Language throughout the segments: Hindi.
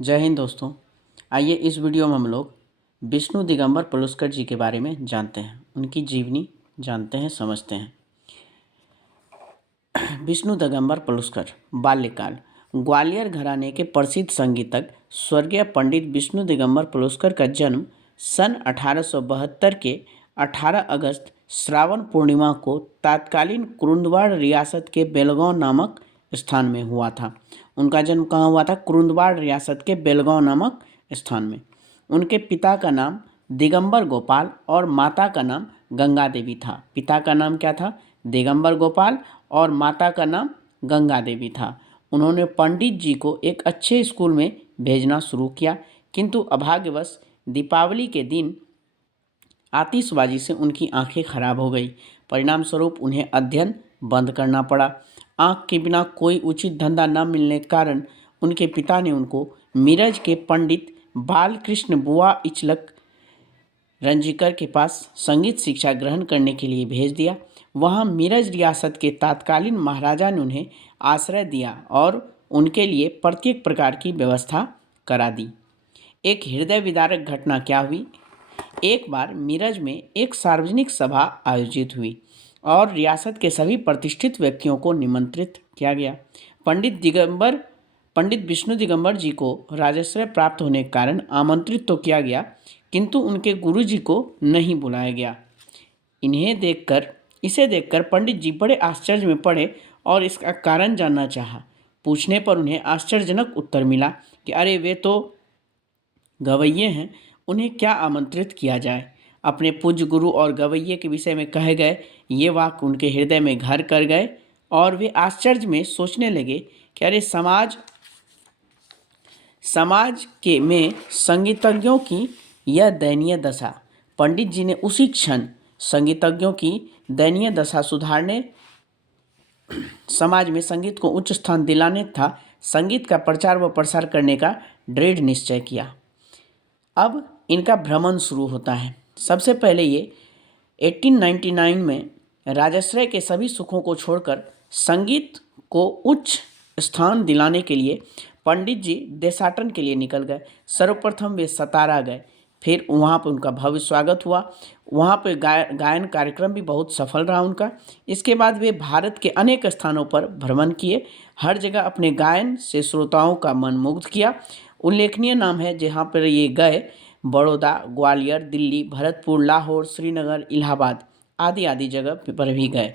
जय हिंद दोस्तों। आइए इस वीडियो में हम लोग विष्णु दिगंबर पलुस्कर जी के बारे में जानते हैं, उनकी जीवनी जानते हैं, समझते हैं। विष्णु दिगंबर पलुस्कर बाल्यकाल। ग्वालियर घराने के प्रसिद्ध संगीतज्ञ स्वर्गीय पंडित विष्णु दिगंबर पलुस्कर का जन्म सन 1872 के 18 अगस्त श्रावण पूर्णिमा को तत्कालीन कुरुंदवाड़ रियासत के बेलगांव नामक स्थान में हुआ था। उनका जन्म कहाँ हुआ था? कुरुंदवाड़ रियासत के बेलगांव नामक स्थान में। उनके पिता का नाम दिगंबर गोपाल और माता का नाम गंगा देवी था। पिता का नाम क्या था? दिगंबर गोपाल और माता का नाम गंगा देवी था। उन्होंने पंडित जी को एक अच्छे स्कूल में भेजना शुरू किया, किंतु अभाग्यवश दीपावली के दिन आतिशबाजी से उनकी आंखें खराब हो गई। परिणाम स्वरूप उन्हें अध्ययन बंद करना पड़ा। आंख के बिना कोई उचित धंधा न मिलने के कारण उनके पिता ने उनको मिरज के पंडित बालकृष्ण बुआ इचलक रंजीकर के पास संगीत शिक्षा ग्रहण करने के लिए भेज दिया। वहां मिरज रियासत के तत्कालीन महाराजा ने उन्हें आश्रय दिया और उनके लिए प्रत्येक प्रकार की व्यवस्था करा दी। एक हृदय विदारक घटना क्या हुई? एक बार मिरज में एक सार्वजनिक सभा आयोजित हुई और रियासत के सभी प्रतिष्ठित व्यक्तियों को निमंत्रित किया गया। पंडित विष्णु दिगंबर जी को राजाश्रय प्राप्त होने के कारण आमंत्रित तो किया गया, किंतु उनके गुरु जी को नहीं बुलाया गया। इसे देखकर पंडित जी बड़े आश्चर्य में पड़े और इसका कारण जानना चाहा। पूछने पर उन्हें आश्चर्यजनक उत्तर मिला कि अरे वे तो गवैये हैं, उन्हें क्या आमंत्रित किया जाए। अपने पूज्य गुरु और गवैये के विषय में कहे गए ये वाक्य उनके हृदय में घर कर गए और वे आश्चर्य में सोचने लगे कि अरे समाज के में संगीतज्ञों की यह दयनीय दशा। पंडित जी ने उसी क्षण संगीतज्ञों की दयनीय दशा सुधारने, समाज में संगीत को उच्च स्थान दिलाने तथा संगीत का प्रचार व प्रसार करने का दृढ़ निश्चय किया। अब इनका भ्रमण शुरू होता है। सबसे पहले ये 1899 में राजाश्रय के सभी सुखों को छोड़कर संगीत को उच्च स्थान दिलाने के लिए पंडित जी देशाटन के लिए निकल गए। सर्वप्रथम वे सतारा गए, फिर वहाँ पर उनका भव्य स्वागत हुआ। वहाँ पर गायन कार्यक्रम भी बहुत सफल रहा उनका। इसके बाद वे भारत के अनेक स्थानों पर भ्रमण किए। हर जगह अपने गायन से श्रोताओं का मन मुग्ध किया। उल्लेखनीय नाम है जहाँ पर ये गए: बड़ौदा, ग्वालियर, दिल्ली, भरतपुर, लाहौर, श्रीनगर, इलाहाबाद आदि आदि जगह पर भी गए।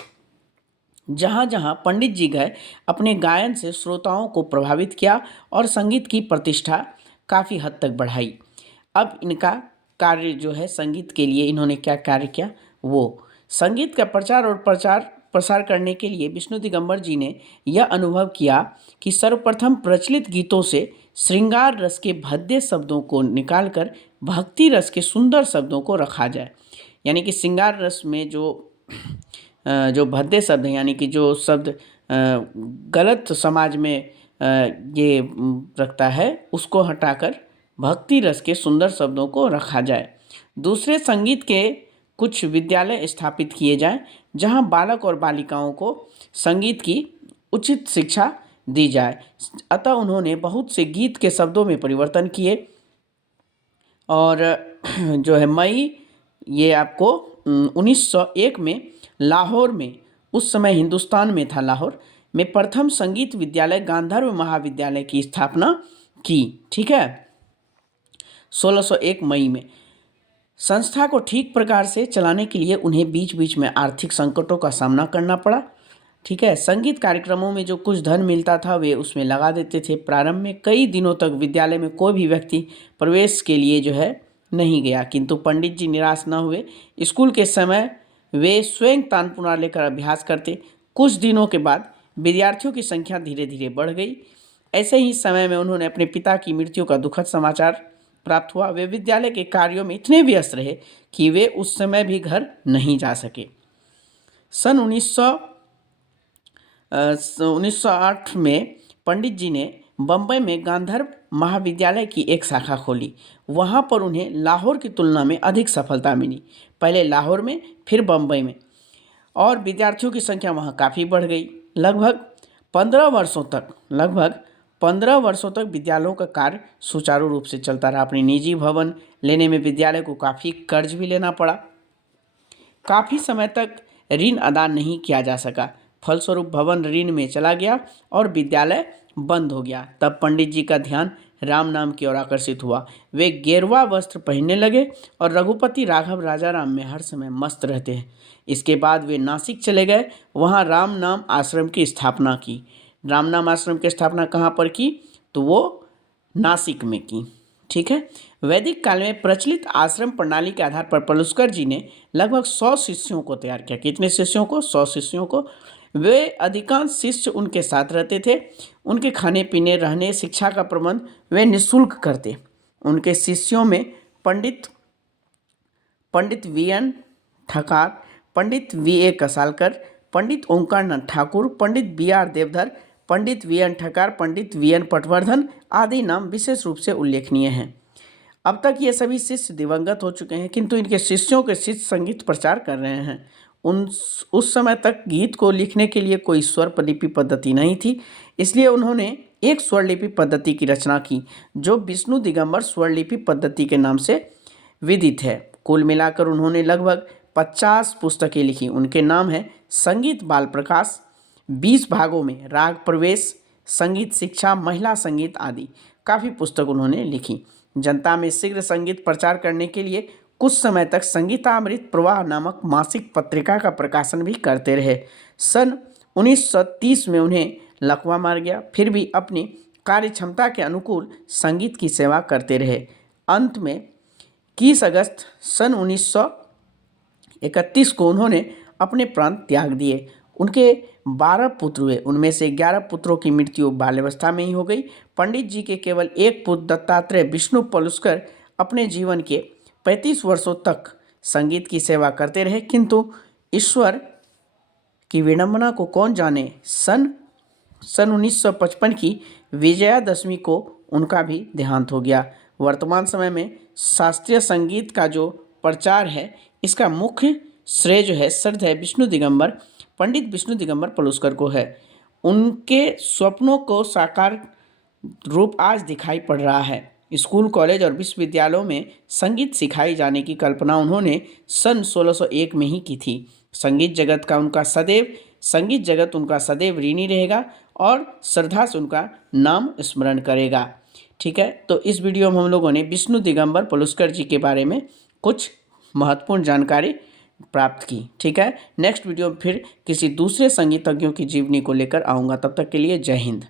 जहाँ जहाँ पंडित जी गए अपने गायन से श्रोताओं को प्रभावित किया और संगीत की प्रतिष्ठा काफ़ी हद तक बढ़ाई। अब इनका कार्य जो है संगीत के लिए इन्होंने क्या कार्य किया, वो संगीत का प्रचार और प्रसार करने के लिए विष्णु दिगंबर जी ने यह अनुभव किया कि सर्वप्रथम प्रचलित गीतों से श्रृंगार रस के भद्दे शब्दों को निकालकर भक्ति रस के सुंदर शब्दों को रखा जाए। यानी कि श्रृंगार रस में जो भद्दे शब्द हैं, यानी कि जो शब्द गलत समाज में ये रखता है, उसको हटाकर भक्ति रस के सुंदर शब्दों को रखा जाए। दूसरे, संगीत के कुछ विद्यालय स्थापित किए जाएं जहां बालक और बालिकाओं को संगीत की उचित शिक्षा दी जाए। अतः उन्होंने बहुत से गीत के शब्दों में परिवर्तन किए और जो है ये आपको 1901 में लाहौर में, उस समय हिंदुस्तान में था, लाहौर में प्रथम संगीत विद्यालय गांधर्व महाविद्यालय की स्थापना की। ठीक है, 1601 मई में। संस्था को ठीक प्रकार से चलाने के लिए उन्हें बीच बीच में आर्थिक संकटों का सामना करना पड़ा। ठीक है, संगीत कार्यक्रमों में जो कुछ धन मिलता था वे उसमें लगा देते थे। प्रारंभ में कई दिनों तक विद्यालय में कोई भी व्यक्ति प्रवेश के लिए जो है नहीं गया, किंतु पंडित जी निराश न हुए। स्कूल के समय वे स्वयं तानपुरा लेकर अभ्यास करते। कुछ दिनों के बाद विद्यार्थियों की संख्या धीरे धीरे बढ़ गई। ऐसे ही समय में उन्होंने अपने पिता की मृत्यु का दुखद समाचार प्राप्त हुआ। वे विद्यालय के कार्यों में इतने व्यस्त रहे कि वे उस समय भी घर नहीं जा सके। सन 1908 में पंडित जी ने बम्बई में गांधर्व महाविद्यालय की एक शाखा खोली। वहाँ पर उन्हें लाहौर की तुलना में अधिक सफलता मिली, पहले लाहौर में फिर बम्बई में, और विद्यार्थियों की संख्या वहाँ काफ़ी बढ़ गई। लगभग 15 वर्षों तक विद्यालयों का कार्य सुचारू रूप से चलता रहा। अपनी निजी भवन लेने में विद्यालय को काफ़ी कर्ज भी लेना पड़ा। काफ़ी समय तक ऋण अदा नहीं किया जा सका। फलस्वरूप भवन ऋण में चला गया और विद्यालय बंद हो गया। तब पंडित जी का ध्यान राम नाम की ओर आकर्षित हुआ। वे गेरुआ वस्त्र पहनने लगे और रघुपति राघव राजा राम में हर समय मस्त रहते हैं। इसके बाद वे नासिक चले गए, वहाँ राम नाम आश्रम की स्थापना की। राम नाम आश्रम की स्थापना कहाँ पर की? तो वो नासिक में की। ठीक है। वैदिक काल में प्रचलित आश्रम प्रणाली के आधार पर पलुस्कर जी ने लगभग 100 शिष्यों को तैयार किया। कितने शिष्यों को? 100 शिष्यों को। वे अधिकांश शिष्य उनके साथ रहते थे। उनके खाने पीने, रहने, शिक्षा का प्रबंध वे निःशुल्क करते। उनके शिष्यों में Pandit V N Thakar, Pandit V A Kasalkar, Pandit Omkarnath Thakur, Pandit B R Deodhar, Pandit V N Thakar, Pandit V N Patwardhan आदि नाम विशेष रूप से उल्लेखनीय हैं। अब तक ये सभी शिष्य दिवंगत हो चुके हैं, किंतु इनके शिष्यों के शिष्य संगीत प्रचार कर रहे हैं। उस समय तक गीत को लिखने के लिए कोई स्वरलिपि पद्धति नहीं थी, इसलिए उन्होंने एक स्वरलिपि पद्धति की रचना की जो विष्णु दिगंबर स्वरलिपि पद्धति के नाम से विदित है। कुल मिलाकर उन्होंने लगभग 50 पुस्तकें लिखी। उनके नाम है संगीत बाल प्रकाश, 20 भागों में राग प्रवेश, संगीत शिक्षा, महिला संगीत आदि काफ़ी पुस्तक उन्होंने लिखी। जनता में शीघ्र संगीत प्रचार करने के लिए कुछ समय तक संगीतामृत प्रवाह नामक मासिक पत्रिका का प्रकाशन भी करते रहे। सन 1930 में उन्हें लकवा मार गया, फिर भी अपनी कार्य क्षमता के अनुकूल संगीत की सेवा करते रहे। अंत में 21 अगस्त सन 1931 को उन्होंने अपने प्राण त्याग दिए। उनके 12 पुत्र हुए, उनमें से 11 पुत्रों की मृत्यु बाल्यावस्था में ही हो गई। पंडित जी के केवल एक पुत्र दत्तात्रेय विष्णु पलुस्कर अपने जीवन के 35 वर्षों तक संगीत की सेवा करते रहे, किंतु ईश्वर की विडंबना को कौन जाने, सन 1955 की विजयादशमी को उनका भी देहांत हो गया। वर्तमान समय में शास्त्रीय संगीत का जो प्रचार है, इसका मुख्य श्रेय जो है श्रद्धेय पंडित विष्णु दिगंबर पलुस्कर को है। उनके स्वप्नों को साकार रूप आज दिखाई पड़ रहा है। स्कूल, कॉलेज और विश्वविद्यालयों में संगीत सिखाई जाने की कल्पना उन्होंने सन 1601 में ही की थी। संगीत जगत उनका सदैव ऋणी रहेगा और श्रद्धा से उनका नाम स्मरण करेगा। ठीक है, तो इस वीडियो में हम लोगों ने विष्णु दिगंबर पलुस्कर जी के बारे में कुछ महत्वपूर्ण जानकारी प्राप्त की। ठीक है, नेक्स्ट वीडियो में फिर किसी दूसरे संगीतज्ञों की जीवनी को लेकर आऊँगा। तब तक के लिए जय हिंद।